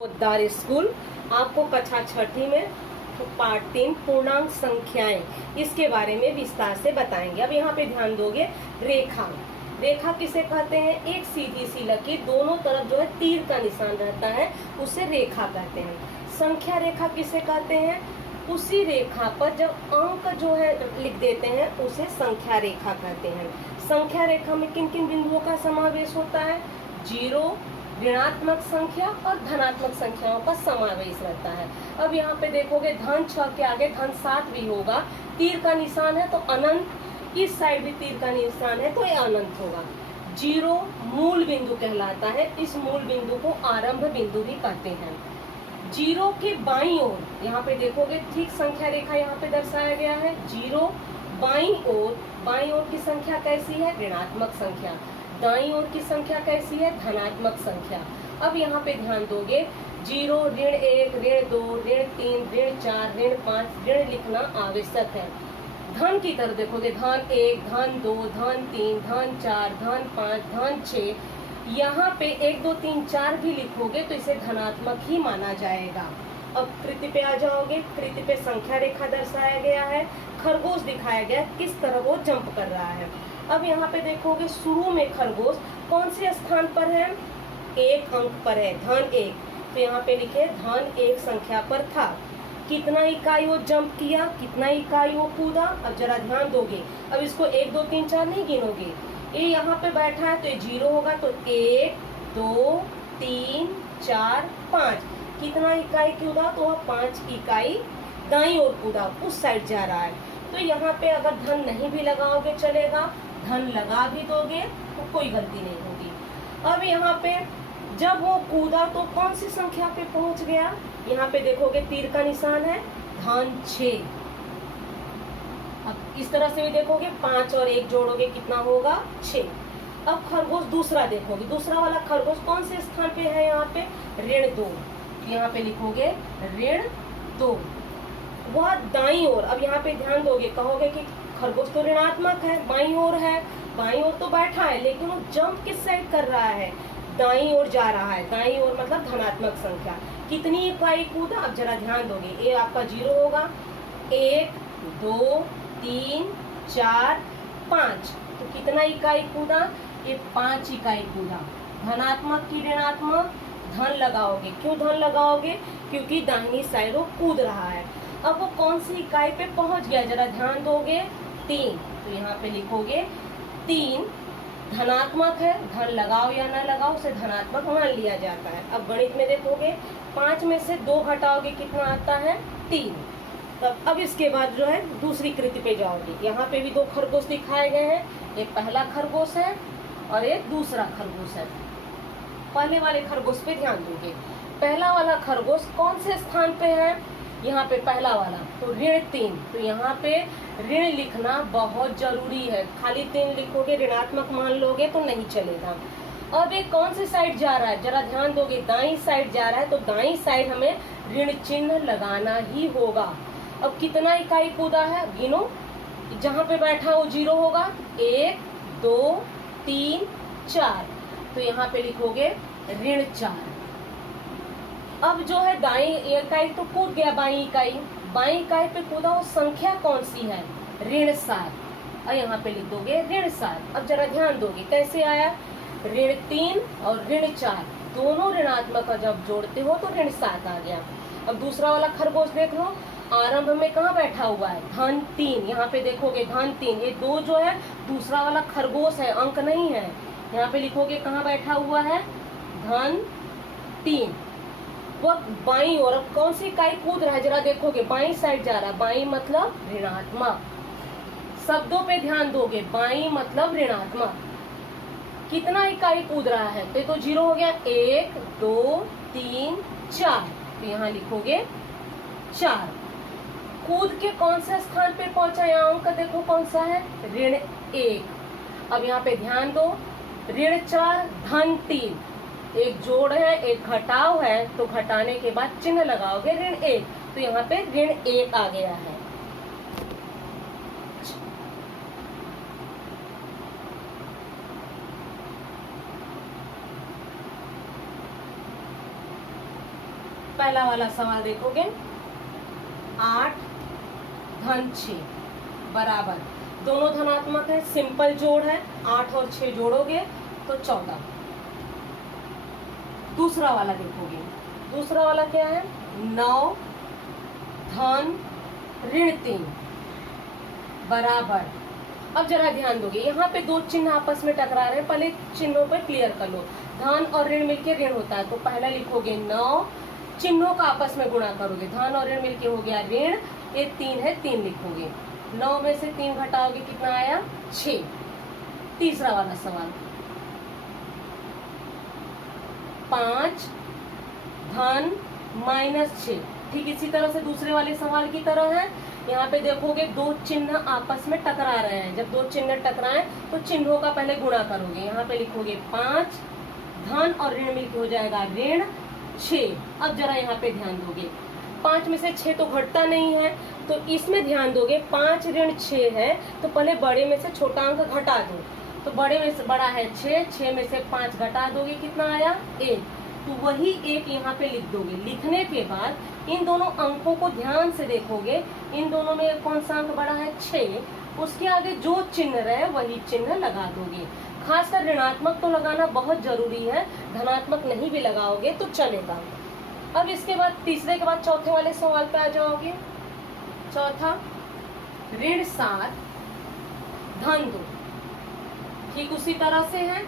Poddar school आपको कक्षा छठी में पार्ट 3 पूर्णांक संख्याएं इसके बारे में विस्तार से बताएंगे। अब यहाँ पे ध्यान दोगे, रेखा रेखा किसे कहते हैं? एक सीधी सी लकीर दोनों तरफ जो है तीर का निशान रहता है उसे रेखा कहते हैं। संख्या रेखा किसे कहते हैं? उसी रेखा पर जब अंक जो है लिख देते हैं उसे संख्या रेखा कहते हैं। संख्या रेखा में किन किन बिंदुओं का समावेश होता है? 0, ऋणात्मक संख्या और धनात्मक संख्याओं का समावेश रहता है। अब यहाँ पे देखोगे धन 6 के आगे धन 7 भी होगा, तीर का निशान है तो अनंत, इस साइड भी तीर का निशान है तो ये अनंत होगा। 0 मूल बिंदु कहलाता है, इस मूल बिंदु को आरंभ बिंदु भी कहते हैं। 0 के बाईं ओर यहाँ पे देखोगे ठीक संख्या रेखा यहाँ पे दर्शाया गया है। 0 बाईं ओर की संख्या कैसी है? ऋणात्मक संख्या। दाईं ओर की संख्या कैसी है? धनात्मक संख्या। अब यहाँ पे ध्यान दोगे 0, ऋण 1, ऋण 2, ऋण 3, ऋण 4, ऋण 5 ऋण लिखना आवश्यक है। धन की तरफ देखोगे धन 1, धन 2, धन 3, धन 4, धन 5, धन 6, यहाँ पे 1, 2, 3, 4 भी लिखोगे तो इसे धनात्मक ही माना जाएगा। अब कृति पे आ जाओगे, कृति पे संख्या रेखा दर्शाया गया है, खरगोश दिखाया गया किस तरह वो जंप कर रहा है। अब यहाँ पे देखोगे शुरू में खरगोश कौन से स्थान पर है? 1 अंक पर है, धन 1, तो यहाँ पे लिखे धन 1 संख्या पर था। कितना इकाई वो जंप किया, कितना इकाई वो कूदा? अब जरा ध्यान दोगे, अब इसको 1, 2, 3, 4 नहीं गिनोगे, ये यहाँ पे बैठा है तो ये 0 होगा, तो 1, 2, 3, 4, 5 कितना इकाई कूदा? तो वह 5 इकाई दाईं ओर कूदा, उस साइड जा रहा है। तो यहाँ पे अगर धन नहीं भी लगाओगे चलेगा, धन लगा भी दोगे तो कोई गलती नहीं होगी। अब यहाँ पे जब वो कूदा तो कौन सी संख्या पे पहुंच गया? यहाँ पे देखोगे तीर का निशान है, धन 6। अब इस तरह से भी देखोगे 5 और 1 जोड़ोगे कितना होगा? 6। अब खरगोश दूसरा देखोगे, दूसरा वाला खरगोश कौन से स्थान पे है? यहाँ पे ऋण 2, यहाँ पे लिखोगे ऋण 2, वह दाईं ओर। अब यहाँ पे ध्यान दोगे, कहोगे कि खरगोश तो ऋणात्मक है, बाईं ओर है, बाईं ओर तो बैठा है लेकिन वो जंप किस साइड कर रहा है? दाईं ओर जा रहा है, दाईं ओर मतलब धनात्मक संख्या। कितनी इकाई कूदा? अब जरा ध्यान दोगे, ये आपका 0 होगा, 1, 2, 3, 4, 5, तो कितना इकाई कूदा? ये 5 इकाई कूदा। धनात्मक की ऋणात्मक? धन लगाओगे। क्यों धन लगाओगे? क्योंकि दाहिनी साइड वो कूद रहा है। अब वो कौन सी इकाई पे पहुंच गया? जरा ध्यान दोगे, 3, तो यहाँ पे लिखोगे 3 धनात्मक है, धन लगाओ या ना लगाओ उसे धनात्मक मान लिया जाता है। अब गणित में देखोगे 5 में से 2 घटाओगे कितना आता है? 3। तब अब इसके बाद जो है दूसरी कृति पे जाओगे, यहाँ पे भी 2 खरगोश दिखाए गए हैं, एक पहला खरगोश है और एक दूसरा खरगोश है। पहले वाले खरगोश पे ध्यान दोगे, पहला वाला खरगोश कौन से स्थान पे है? यहाँ पे पहला वाला तो ऋण 3, तो यहाँ पे ऋण लिखना बहुत जरूरी है, खाली 3 लिखोगे ऋणात्मक मान लोगे तो नहीं चलेगा। अब ये कौन सी साइड जा रहा है? जरा ध्यान दोगे, दाईं साइड जा रहा है, तो दाईं साइड हमें ऋण चिन्ह लगाना ही होगा। अब कितना इकाई कूदा है? गिनो, जहाँ पे बैठा वो 0 होगा, 1, 2, 3, 4, तो यहाँ पे लिखोगे ऋण 4। अब जो है दाईं इकाई तो कूद गया, बाईं इकाई पे कूदा, वो संख्या कौन सी है? ऋण 7, और यहाँ पे लिख दोगे ऋण 7। अब जरा ध्यान दोगे कैसे आया? ऋण 3 और ऋण 4 दोनों ऋणात्मक जब जोड़ते हो तो ऋण 7 आ गया। अब दूसरा वाला खरगोश देख लो, आरंभ में कहाँ बैठा हुआ है? धन 3, यहाँ पे देखोगे धन 3, ये 2 जो है दूसरा वाला खरगोश है, अंक नहीं है। यहाँ पे लिखोगे कहाँ बैठा हुआ है? धन 3, वो बाईं ओर। अब कौन सी इकाई कूद रहा है? जरा देखोगे बाईं साइड जा रहा है, बाईं मतलब ऋणात्मक। शब्दों पे ध्यान दोगे, बाईं मतलब ऋणात्मक। कितना इकाई कूद रहा है? तो 0 हो गया, 1, 2, 3, 4, तो यहाँ लिखोगे 4। कूद के कौन से स्थान पे पहुंचा? यहाँ अंक देखो कौन सा है? ऋण 1। अब यहाँ पे ध्यान दो, ऋण 4 धन 3, एक जोड़ है एक घटाव है, तो घटाने के बाद चिन्ह लगाओगे ऋण 1, तो यहाँ पे ऋण 1 आ गया है। पहला वाला सवाल देखोगे 8 धन 6 बराबर, दोनों धनात्मक है, सिंपल जोड़ है, 8 और 6 जोड़ोगे तो 14। दूसरा वाला देखोगे, दूसरा वाला क्या है 9 धन ऋण 3 बराबर। अब जरा ध्यान दोगे, यहाँ पे दो चिन्ह आपस में टकरा रहे हैं, पहले चिन्हों पर क्लियर कर लो। धन और ऋण मिलके ऋण होता है, तो पहला लिखोगे 9, चिन्हों का आपस में गुणा करोगे, धन और ऋण मिलके हो गया ऋण, ये 3 है 3 लिखोगे, 9 में से 3 घटाओगे कितना आया 6। तीसरा वाला सवाल 5 धन -6, ठीक इसी तरह से दूसरे वाले सवाल की तरह है। यहाँ पे देखोगे दो चिन्ह आपस में टकरा रहे हैं, जब दो चिन्ह टकराएं तो चिन्हों का पहले गुणा करोगे, यहाँ पे लिखोगे 5 धन और ऋण मिलके हो जाएगा ऋण 6। अब जरा यहाँ पे ध्यान दोगे, 5 में से 6 तो घटता नहीं है, तो इसमें ध्यान दोगे 5 ऋण 6 है, तो पहले बड़े में से छोटा अंक घटा दो, तो बड़े में से बड़ा है 6 में से 5 घटा दोगे कितना आया 1, तो वही 1 यहाँ पे लिख दोगे। लिखने के बाद इन दोनों अंकों को ध्यान से देखोगे, इन दोनों में कौन सा अंक बड़ा है 6, उसके आगे जो चिन्ह रहे वही चिन्ह लगा दोगे। खासकर ऋणात्मक तो लगाना बहुत जरूरी है, धनात्मक नहीं भी लगाओगे तो चलेगा। अब इसके बाद तीसरे के बाद चौथे वाले सवाल पे आ जाओगे। चौथा ऋण 7 धन 2, ठीक उसी तरह से है,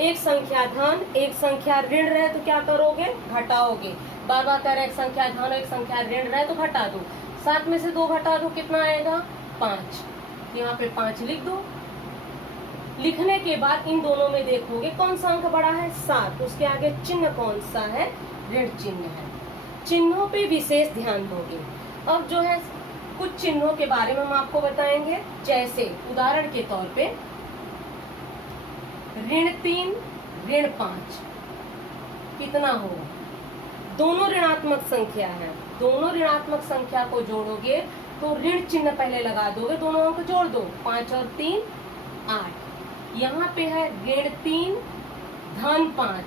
एक संख्या धन एक संख्या ऋण रहे तो क्या करोगे घटाओगे, बार बार कह रहे एक संख्या धन और एक संख्या ऋण रहे तो घटा दो, 7 में से 2 घटा दो कितना आएगा 5, यहाँ पे 5 लिख दो। लिखने के बाद इन दोनों में देखोगे कौन सा अंक बड़ा है 7, उसके आगे चिन्ह कौन सा है ऋण चिन्ह है, चिन्हों पे विशेष ध्यान दोगे। अब जो है कुछ चिन्हों के बारे में हम आपको बताएंगे, जैसे उदाहरण के तौर पे ऋण 3 ऋण 5 कितना होगा, दोनों ऋणात्मक संख्या है, दोनों ऋणात्मक संख्या को जोड़ोगे तो ऋण चिन्ह पहले लगा दोगे, दोनों अंक जोड़ दो, 5 और 3 8। यहाँ पे है ऋण 3 धन 5,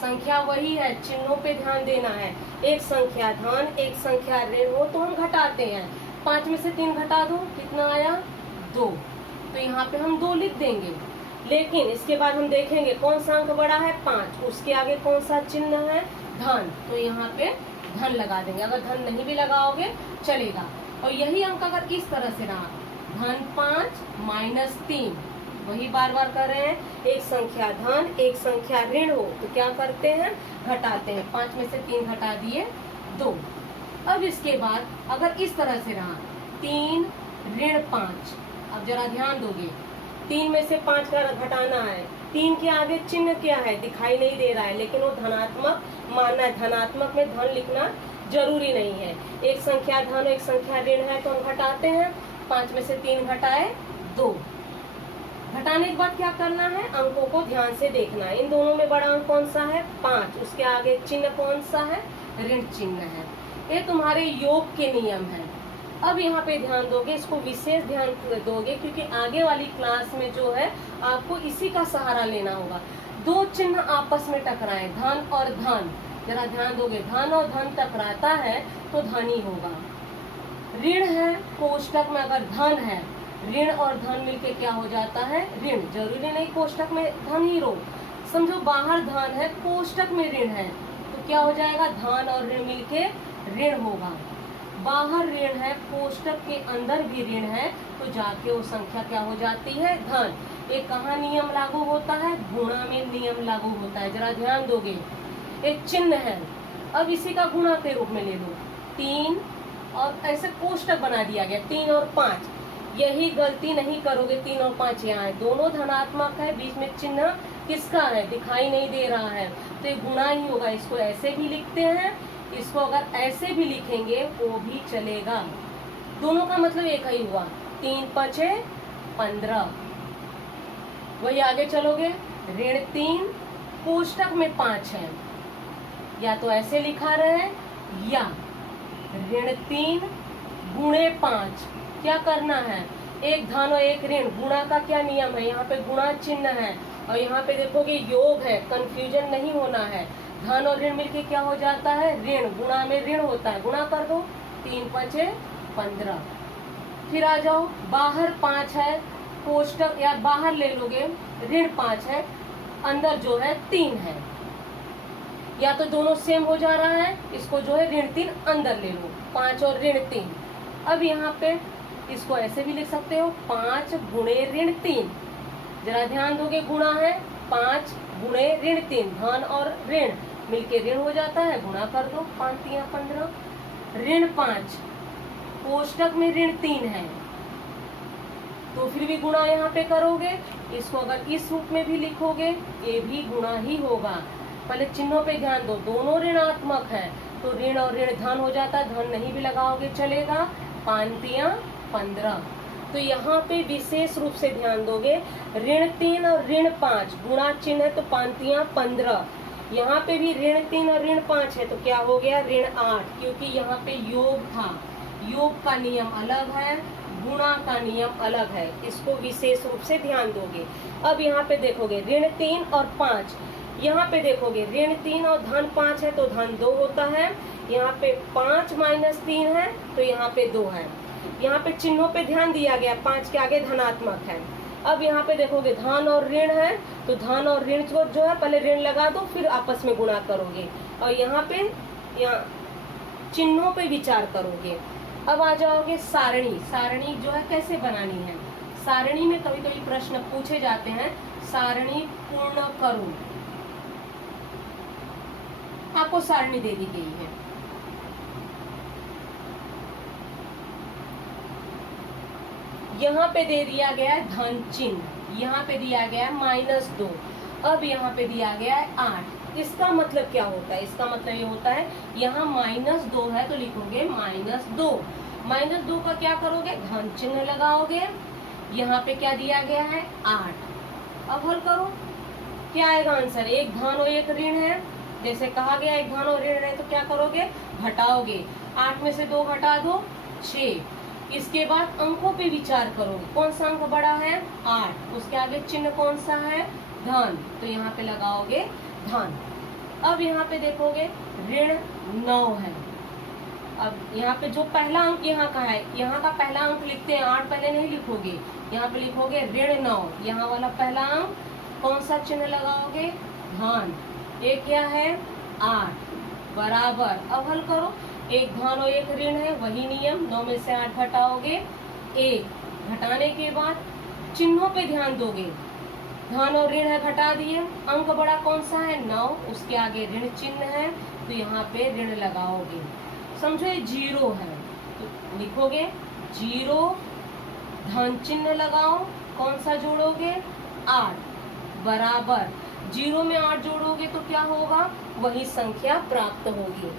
संख्या वही है, चिन्हों पे ध्यान देना है, एक संख्या धन एक संख्या ऋण हो तो हम घटाते हैं, 5 में से 3 घटा दो कितना आया 2, तो यहाँ पे हम 2 लिख देंगे। लेकिन इसके बाद हम देखेंगे कौन सा अंक बड़ा है 5, उसके आगे कौन सा चिन्ह है धन, तो यहाँ पे धन लगा देंगे, अगर धन नहीं भी लगाओगे चलेगा। और यही अंक अगर इस तरह से रहा धन 5 -3, वही बार बार कर रहे हैं, एक संख्या धन एक संख्या ऋण हो तो क्या करते हैं घटाते हैं, 5 में से 3 घटा दिए 2। अब इसके बाद अगर इस तरह से रहा 3 ऋण 5, अब जरा ध्यान दोगे 3 में से 5 का घटाना है, 3 के आगे चिन्ह क्या है दिखाई नहीं दे रहा है, लेकिन वो धनात्मक मानना है, धनात्मक में धन लिखना जरूरी नहीं है, एक संख्या धन एक संख्या ऋण है तो हम घटाते हैं, 5 में से 3 घटाए 2। घटाने के बाद क्या करना है अंकों को ध्यान से देखना है, इन दोनों में बड़ा अंक कौन सा है 5, उसके आगे चिन्ह कौन सा है ऋण चिन्ह है, ये तुम्हारे योग के नियम है। अब यहाँ पे ध्यान दोगे, इसको विशेष ध्यान दोगे क्योंकि आगे वाली क्लास में जो है आपको इसी का सहारा लेना होगा। दो चिन्ह आपस में टकराए धन और धन, जरा ध्यान दोगे, धन और धन टकराता है तो धन ही होगा। ऋण है कोष्टक में अगर धन है, ऋण और धन मिलके क्या हो जाता है ऋण, जरूरी नहीं कोष्टक में धन ही रो, समझो बाहर धन है कोष्टक में ऋण है तो क्या हो जाएगा धन और ऋण मिलके ऋण होगा, बाहर ऋण है कोष्टक के अंदर भी ऋण है तो जाके वो संख्या क्या हो जाती है धन। एक कहाँ नियम लागू होता है गुणा में नियम लागू होता है, जरा ध्यान दोगे, एक चिन्ह है, अब इसी का गुणा के रूप में ले लो 3 और ऐसे कोष्टक बना दिया गया 3 और 5, यही गलती नहीं करोगे, 3 और 5 यहाँ है, दोनों धनात्मक है, बीच में चिन्ह किसका है दिखाई नहीं दे रहा है तो ये गुणा ही होगा, इसको ऐसे भी लिखते हैं, इसको अगर ऐसे भी लिखेंगे वो भी चलेगा, दोनों का मतलब एक ही हुआ, 3 5 15। वही आगे चलोगे ऋण 3 कोष्टक में 5 है, या तो ऐसे लिखा रहे या ऋण 3 गुणे 5, क्या करना है एक धन और एक ऋण, गुणा का क्या नियम है यहाँ पे गुणा चिन्ह है और यहाँ पे देखोगे योग है, कंफ्यूजन नहीं होना है, धन और ऋण मिलके क्या हो जाता है, ऋण, गुणा में ऋण होता है, गुणा कर दो, 3 पचे 15। फिर आ जाओ, बाहर 5 है, कोष्टक या बाहर ले लोगे, ऋण 5 है, अंदर जो है 3 है, या तो दोनों सेम हो जा रहा है, इसको जो है ऋण 3 अंदर ले लो, 5 और ऋण 3। अब यहाँ पे इसको ऐसे भी लिख सकते हो, 5 गुणे ऋण 3, जरा ध्यान दोगे, गुणा है, 5 गुणे ऋण 3, धन और ऋण मिलके ऋण हो जाता है, गुणा कर दो, 5 3 15, ऋण 5, कोष्टक में ऋण 3 है, तो फिर भी गुणा यहाँ पे करोगे, इसको अगर इस रूप में भी लिखोगे ये भी गुणा ही होगा। पहले चिन्हों पे ध्यान दो, दोनों ऋणात्मक है, तो ऋण और ऋण धन हो जाता है, धन नहीं भी लगाओगे चलेगा, 5 3 15। तो यहाँ पे विशेष रूप से ध्यान दोगे, ऋण 3 और ऋण 5 गुणा चिन्ह है, तो 5 3 15, यहाँ पे भी ऋण 3 और ऋण 5 है, तो क्या हो गया, ऋण 8, क्योंकि यहाँ पे योग था, योग का नियम अलग है, गुणा का नियम अलग है, इसको विशेष रूप से ध्यान दोगे। अब यहाँ पे देखोगे ऋण 3 और 5, यहाँ पे देखोगे ऋण 3 और धन 5 है, तो धन 2 होता है, यहाँ पे 5 माइनस 3 है, तो यहाँ पे 2 है, यहाँ पे चिन्हों पे ध्यान दिया गया, 5 के आगे धनात्मक है। अब यहाँ पे देखोगे धन और ऋण है, तो धन और ऋण जो है पहले ऋण लगा दो, फिर आपस में गुणा करोगे, और यहाँ पे चिन्हों पे विचार करोगे। अब आ जाओगे सारणी, सारणी जो है कैसे बनानी है, सारणी में कभी कभी प्रश्न पूछे जाते हैं, सारणी पूर्ण करो, आपको सारणी दे दी गई है, यहाँ पे दे दिया गया है धन चिन्ह, यहाँ पे दिया गया है -2, अब यहाँ पे दिया गया है 8। इसका मतलब क्या होता है, इसका मतलब ये होता है यहाँ -2 है, तो लिखोगे -2, -2 का क्या करोगे, धन चिन्ह लगाओगे, यहाँ पे क्या दिया गया है 8। अब हल करो, क्या आएगा आंसर, एक धन और एक ऋण है, जैसे कहा गया एक धन और ऋण है, तो क्या करोगे, घटाओगे, 8 में से 2 घटा दो 6। इसके बाद अंकों पे विचार करोगे, कौन सा अंक बड़ा है, 8, उसके आगे चिन्ह कौन सा है, धन, तो यहाँ पे लगाओगे धन। अब यहाँ पे देखोगे ऋण 9 है, अब यहाँ पे जो पहला अंक यहाँ का है, यहाँ का पहला अंक लिखते हैं, 8 पहले नहीं लिखोगे, यहाँ पे लिखोगे ऋण 9, यहाँ वाला पहला अंक कौन सा चिन्ह लगाओगे, धन, ये क्या है 8 बराबर। अब हल करो, एक धन और एक ऋण है, वही नियम, 9 में से 8 घटाओगे 1, घटाने के बाद चिन्हों पे ध्यान दोगे, धन और ऋण है घटा दिए, अंक बड़ा कौन सा है 9, उसके आगे ऋण चिन्ह है, तो यहाँ पे ऋण लगाओगे, समझो ये 0 है, तो लिखोगे 0, धन चिन्ह लगाओ, कौन सा जोड़ोगे 8 बराबर, 0 में 8 जोड़ोगे तो क्या होगा, वही संख्या प्राप्त होगी।